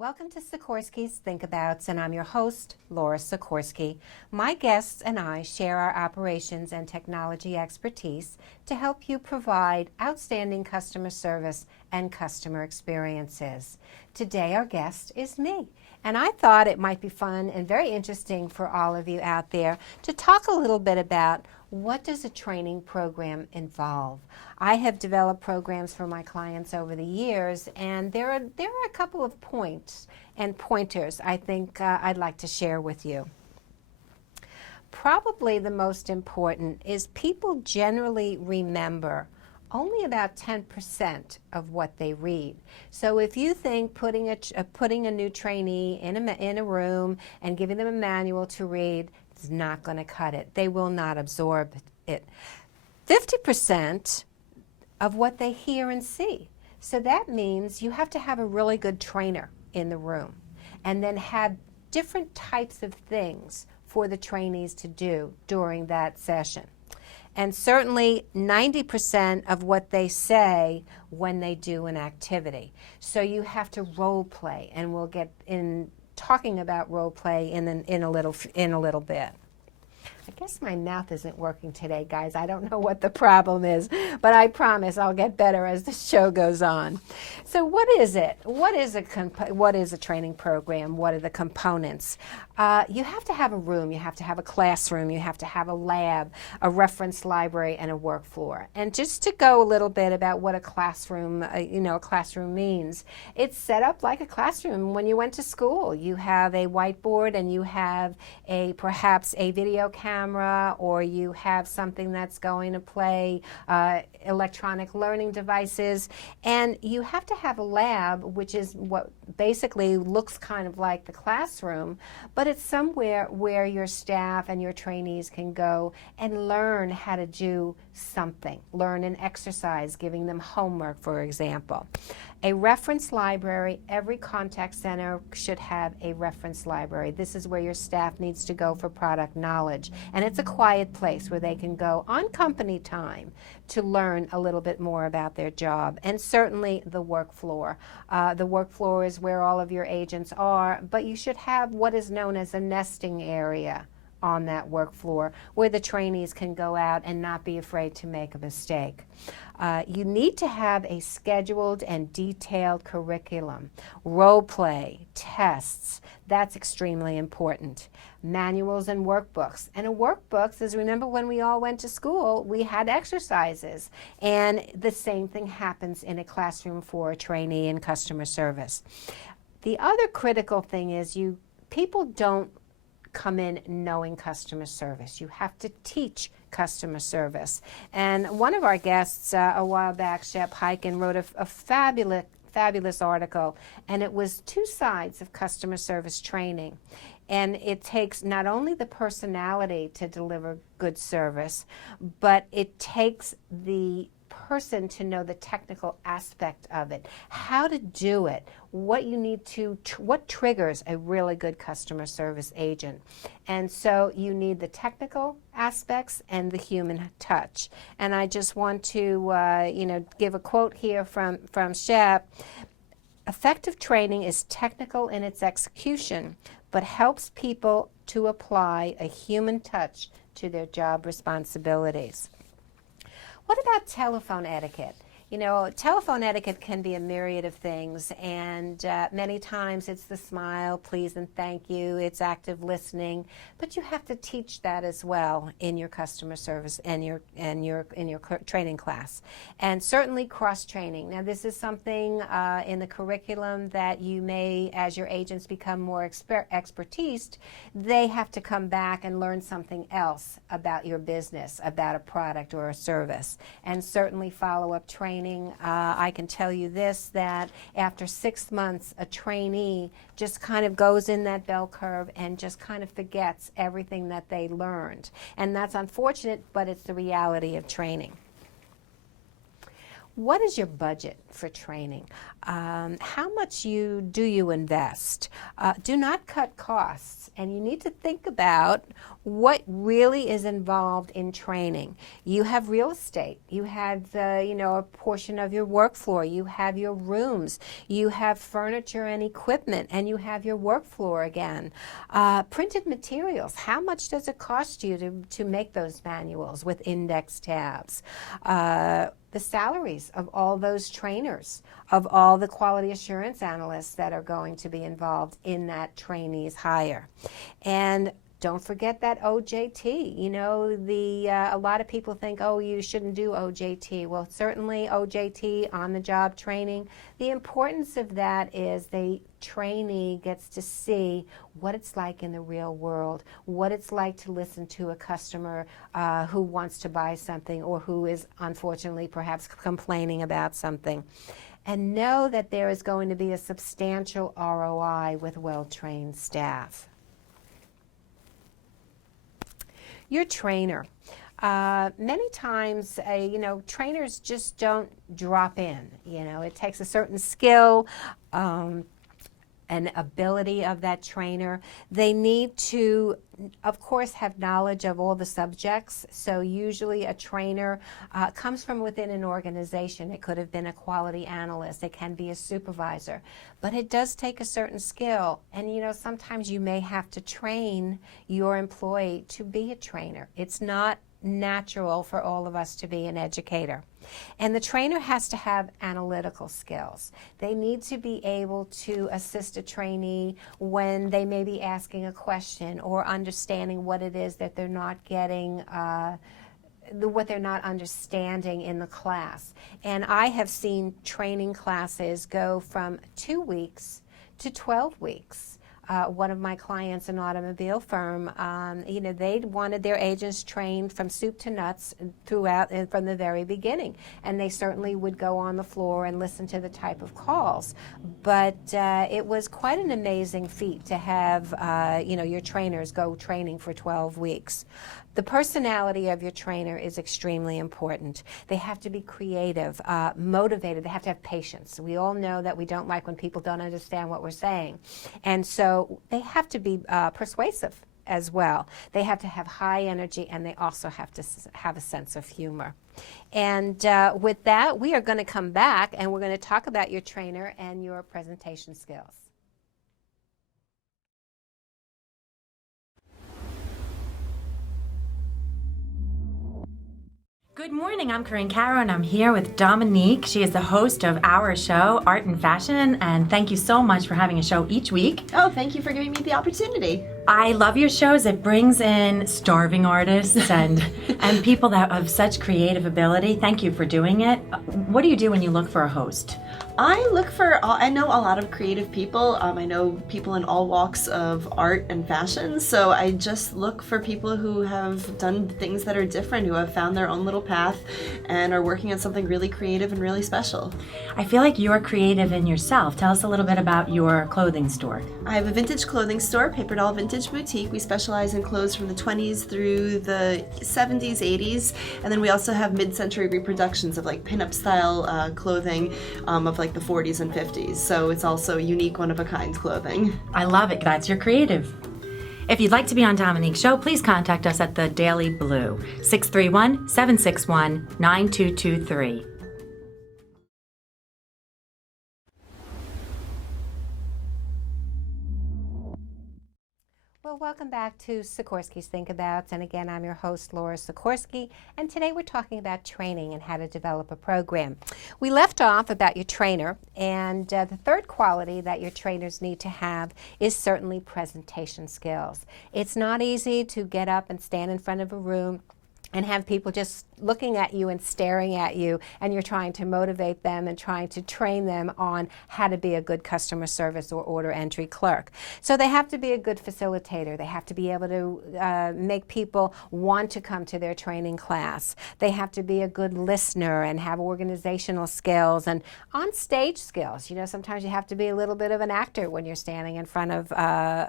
Welcome to Sikorski's Think Abouts, and I'm your host, Laura Sikorski. My guests and I share our operations and technology expertise to help you provide outstanding customer service and customer experiences. Today our guest is me, and I thought it might be fun and very interesting for all of you out there to talk a little bit about what does a training program involve. I have developed programs for my clients over the years, and there are a couple of points and pointers I think I'd like to share with you. Probably the most important is people generally remember only about 10% of what they read. So if you think putting a new trainee in a room and giving them a manual to read is not going to cut it, they will not absorb it. 50% of what they hear and see. So that means you have to have a really good trainer in the room and then have different types of things for the trainees to do during that session. And certainly 90% of what they say when they do an activity. So you have to role play, and we'll get in talking about role play in a little bit. I guess my mouth isn't working today, guys. I don't know what the problem is, but I promise I'll get better as the show goes on. So what is it? What is a training program? What are the components? You have to have a room. You have to have a classroom. You have to have a lab, a reference library, and a work floor. And just to go a little bit about what a classroom means, it's set up like a classroom when you went to school. You have a whiteboard, and you have perhaps a video camera, or you have something that's going to play electronic learning devices, and you have to have a lab, which is what basically looks kind of like the classroom, but it's somewhere where your staff and your trainees can go and learn how to do something, learn an exercise, giving them homework, for example. A reference library, every contact center should have a reference library. This is where your staff needs to go for product knowledge. And it's a quiet place where they can go on company time to learn a little bit more about their job. And certainly the work floor. The work floor is where all of your agents are, but you should have what is known as a nesting area on that work floor where the trainees can go out and not be afraid to make a mistake. You need to have a scheduled and detailed curriculum, role play, tests. That's extremely important. Manuals and workbooks. And in workbooks, as remember when we all went to school, we had exercises. And the same thing happens in a classroom for a trainee in customer service. The other critical thing is people don't come in knowing customer service. You have to teach customer service. And one of our guests a while back, Shep Hyken, wrote a fabulous article, and it was 2 sides of customer service training. And it takes not only the personality to deliver good service, but it takes the person to know the technical aspect of it, how to do it, what triggers a really good customer service agent. And so you need the technical aspects and the human touch. And I just want to give a quote here from Shep. Effective training is technical in its execution, but helps people to apply a human touch to their job responsibilities. What about telephone etiquette? Telephone etiquette can be a myriad of things, and many times it's the smile, please, and thank you. It's active listening, but you have to teach that as well in your customer service and your training class, and certainly cross training. Now, this is something in the curriculum that you may, as your agents become more expertise, they have to come back and learn something else about your business, about a product or a service, and certainly follow-up training. I can tell you this, that after 6 months, a trainee just kind of goes in that bell curve and just kind of forgets everything that they learned. And that's unfortunate, but it's the reality of training. What is your budget for training? How much do you invest? Do not cut costs, and you need to think about what really is involved in training. You have real estate. You have a portion of your work floor. You have your rooms. You have furniture and equipment, and you have your work floor again. Printed materials. How much does it cost you to make those manuals with index tabs? The salaries of all those trainers, of all the quality assurance analysts that are going to be involved in that trainee's hire. And don't forget that OJT. A lot of people think, oh, you shouldn't do OJT. Well, certainly OJT, on-the-job training. The importance of that is the trainee gets to see what it's like in the real world, what it's like to listen to a customer who wants to buy something or who is unfortunately perhaps complaining about something. And know that there is going to be a substantial ROI with well-trained staff. Your trainer. Many times, trainers just don't drop in. It takes a certain skill and ability of that trainer. They need to, of course, have knowledge of all the subjects. So usually a trainer comes from within an organization. It could have been a quality analyst. It can be a supervisor. But it does take a certain skill. And, sometimes you may have to train your employee to be a trainer. It's not natural for all of us to be an educator. And the trainer has to have analytical skills. They need to be able to assist a trainee when they may be asking a question or understanding what it is that they're not getting, what they're not understanding in the class. And I have seen training classes go from 2 weeks to 12 weeks. One of my clients, an automobile firm, they wanted their agents trained from soup to nuts throughout and from the very beginning. And they certainly would go on the floor and listen to the type of calls. But it was quite an amazing feat to have, your trainers go training for 12 weeks. The personality of your trainer is extremely important. They have to be creative, motivated. They have to have patience. We all know that we don't like when people don't understand what we're saying. And so they have to be persuasive as well. They have to have high energy, and they also have to have a sense of humor. And with that, we are going to come back, and we're going to talk about your trainer and your presentation skills. Good morning, I'm Corinne Caro, and I'm here with Dominique. She is the host of our show, Art and Fashion, and thank you so much for having a show each week. Oh, thank you for giving me the opportunity. I love your shows. It brings in starving artists and people that have such creative ability. Thank you for doing it. What do you do when you look for a host? I know a lot of creative people. I know people in all walks of art and fashion. So I just look for people who have done things that are different, who have found their own little path and are working on something really creative and really special. I feel like you're creative in yourself. Tell us a little bit about your clothing store. I have a vintage clothing store, Paper Doll Vintage Boutique. We specialize in clothes from the 20s through the 70s, 80s. And then we also have mid-century reproductions of like pinup style clothing of like the 40s and 50s. So it's also unique, one-of-a-kind clothing. I love it. That's your creative. If you'd like to be on Dominique's show, please contact us at the Daily Blue, 631-761-9223. Well, welcome back to Sikorski's Think Abouts, and again, I'm your host, Laura Sikorski, and today we're talking about training and how to develop a program. We left off about your trainer, and the third quality that your trainers need to have is certainly presentation skills. It's not easy to get up and stand in front of a room and have people just looking at you and staring at you, and you're trying to motivate them and trying to train them on how to be a good customer service or order entry clerk. So they have to be a good facilitator. They have to be able to make people want to come to their training class. They have to be a good listener and have organizational skills and on-stage skills. Sometimes you have to be a little bit of an actor when you're standing in front of a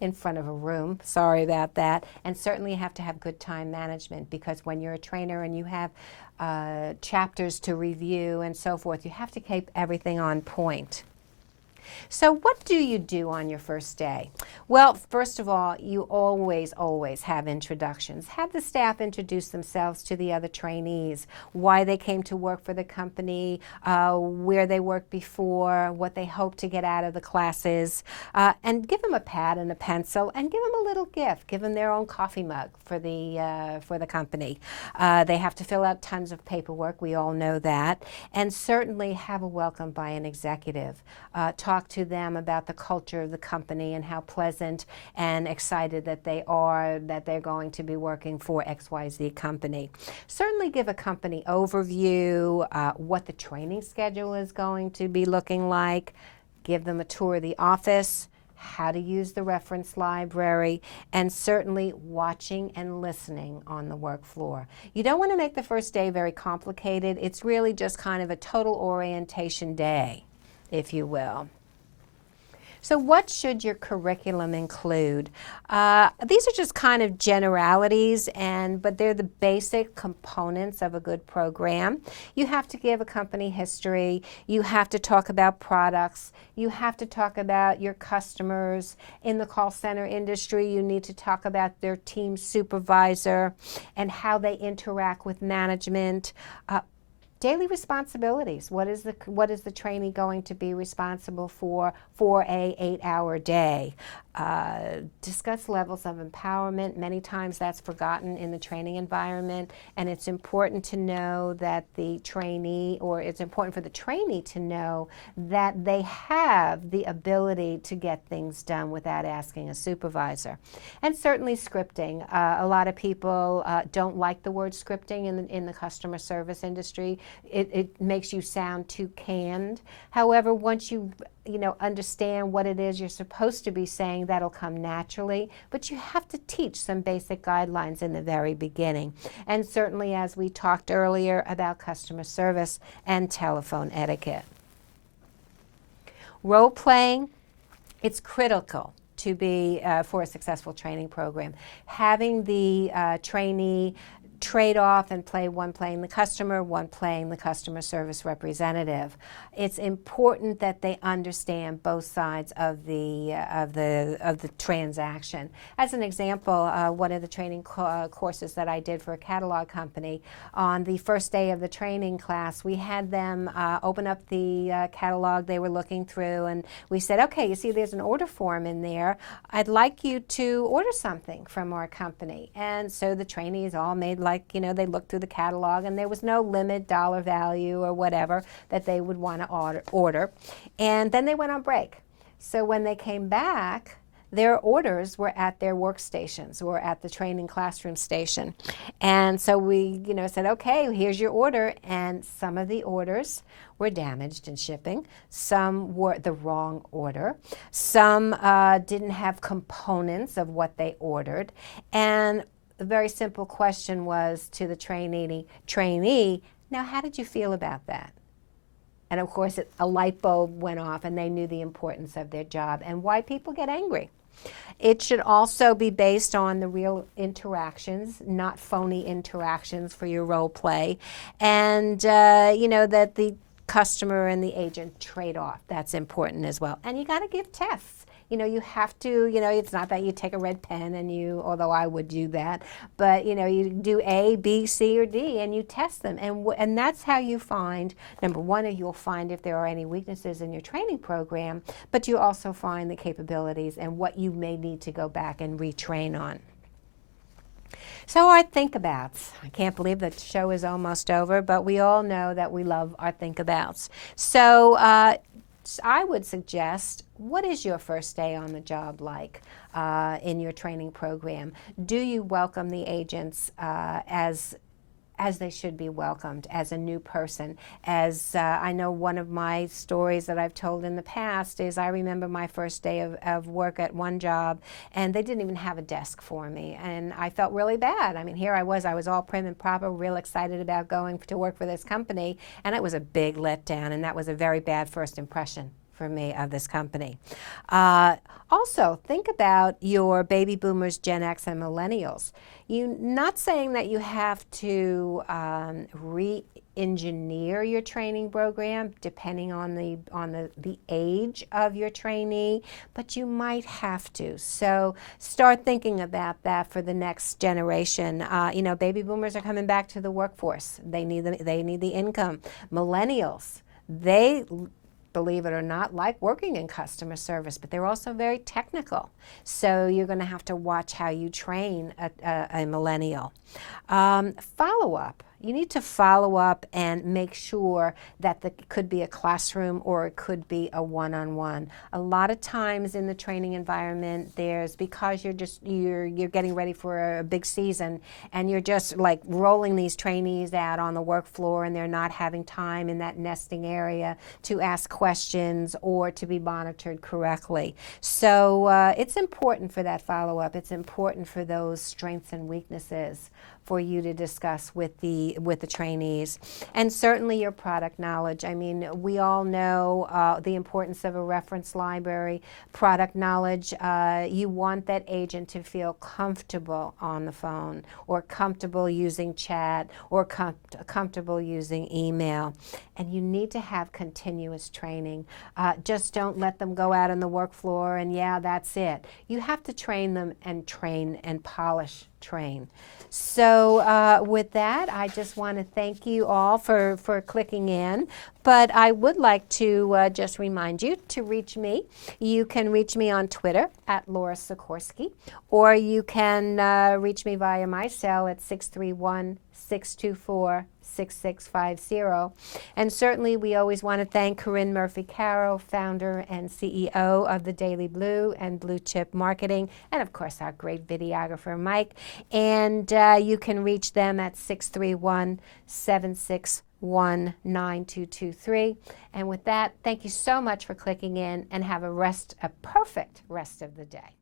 in front of a room. Sorry about that. And certainly you have to have good time management, because when you're a trainer and you have chapters to review and so forth, you have to keep everything on point. So what do you do on your first day? Well, first of all, you always have introductions. Have the staff introduce themselves to the other trainees, why they came to work for the company, where they worked before, what they hope to get out of the classes, and give them a pad and a pencil, and give them a little gift. Give them their own coffee mug for the company. They have to fill out tons of paperwork. We all know that. And certainly have a welcome by an executive. Talk to them about the culture of the company and how pleasant and excited that they are that they're going to be working for XYZ company. Certainly give a company overview, what the training schedule is going to be looking like. Give them a tour of the office, how to use the reference library, and certainly watching and listening on the work floor. You don't want to make the first day very complicated. It's really just kind of a total orientation day, if you will. So what should your curriculum include? These are just kind of generalities, but they're the basic components of a good program. You have to give a company history. You have to talk about products. You have to talk about your customers. In the call center industry, you need to talk about their team supervisor and how they interact with management. Daily responsibilities. What is the trainee going to be responsible for a 8-hour day? Discuss levels of empowerment. Many times that's forgotten in the training environment, and it's important to know that the trainee, or it's important for the trainee to know that they have the ability to get things done without asking a supervisor. And certainly scripting. A lot of people don't like the word scripting in the customer service industry. It makes you sound too canned. However, once you understand what it is you're supposed to be saying, that'll come naturally. But you have to teach some basic guidelines in the very beginning. And certainly, as we talked earlier, about customer service and telephone etiquette. Role playing, it's critical to be for a successful training program. Having the trainee trade off and play one playing the customer, one playing the customer service representative. It's important that they understand both sides of the transaction. As an example, one of the training courses that I did for a catalog company, on the first day of the training class, we had them open up the catalog they were looking through, and we said, okay, you see there's an order form in there. I'd like you to order something from our company. And so the trainees all made they looked through the catalog, and there was no limit dollar value or whatever that they would want to order. And then they went on break. So when they came back, their orders were at their workstations or at the training classroom station. And so we, said, okay, here's your order. And some of the orders were damaged in shipping. Some were the wrong order. Some didn't have components of what they ordered. And the very simple question was to the trainee, now how did you feel about that? And of course, a light bulb went off, and they knew the importance of their job and why people get angry. It should also be based on the real interactions, not phony interactions for your role play. And, that the customer and the agent trade off. That's important as well. And you got to give tests. You have to, it's not that you take a red pen and although I would do that, but, you do A, B, C, or D, and you test them. And that's how you find, number one, you'll find if there are any weaknesses in your training program, but you also find the capabilities and what you may need to go back and retrain on. So our think-abouts. I can't believe the show is almost over, but we all know that we love our think-abouts. So I would suggest, what is your first day on the job like in your training program? Do you welcome the agents as they should be welcomed, as a new person? As I know one of my stories that I've told in the past is I remember my first day of work at one job, and they didn't even have a desk for me, and I felt really bad. I mean, here I was all prim and proper, real excited about going to work for this company, and it was a big letdown, and that was a very bad first impression for me of this company. Also, think about your baby boomers, Gen X, and millennials. Not saying that you have to re-engineer your training program depending on the age of your trainee, but you might have to. So start thinking about that for the next generation. Baby boomers are coming back to the workforce. They need the income. Millennials, they, believe it or not, like working in customer service, but they're also very technical. So you're going to have to watch how you train a millennial. Follow up. You need to follow up and make sure that it could be a classroom or it could be a one-on-one. A lot of times in the training environment, because you're getting ready for a big season and you're just like rolling these trainees out on the work floor and they're not having time in that nesting area to ask questions or to be monitored correctly. So it's important for that follow-up. It's important for those strengths and weaknesses for you to discuss with the trainees. And certainly your product knowledge. I mean, we all know the importance of a reference library. Product knowledge, you want that agent to feel comfortable on the phone or comfortable using chat or comfortable using email. And you need to have continuous training. Just don't let them go out on the work floor and that's it. You have to train them and polish train. So with that, I just want to thank you all for clicking in. But I would like to just remind you to reach me. You can reach me on Twitter at Laura Sikorski, or you can reach me via my cell at 631-624-6650. And certainly we always want to thank Corinne Murphy-Caro, founder and CEO of the Daily Blue and Blue Chip Marketing, and of course our great videographer Mike. And you can reach them at 631-761-9223. And with that, thank you so much for clicking in and have a perfect rest of the day.